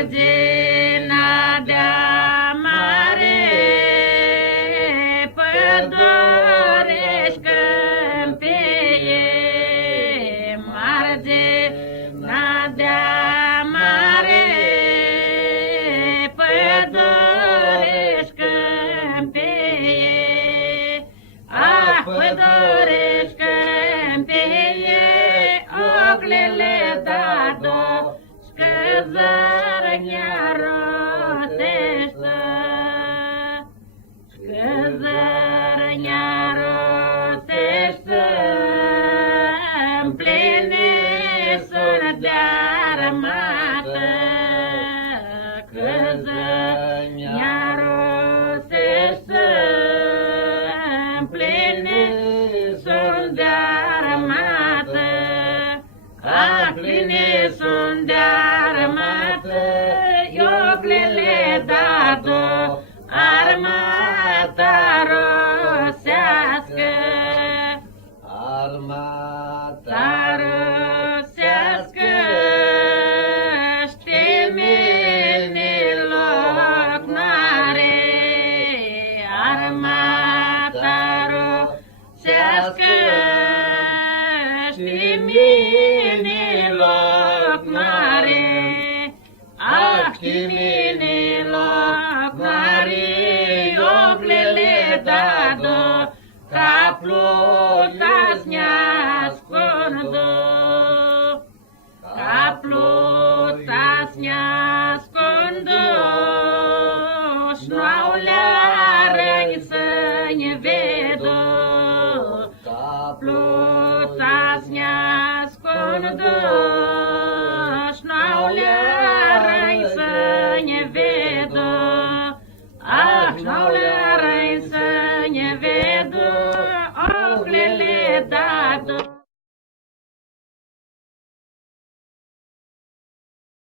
marginea de mare, pădurești câmpie, marginea de mare, pădurești câmpie, ah, pădurești câmpie, oglele dado, scăzărnia rotește, scăzărnia rotește, împline sună de-armată, scăzărnia rotește, împline sună de-armată, pline sunt de-armată, ioglele dado, armata rosească, armata rosească, știmini loc n-are, armata rosească, știmini loc mare, ah, știmini loc mare, oglele dado, ca pluta-ți ne-ascundu, ca pluta-ți ne-ascundu, șnoauleară-i să-ne vedu, ca pluta-ți ne-ascundu, șnoauleară-i să ne vedu, ah, șnoauleară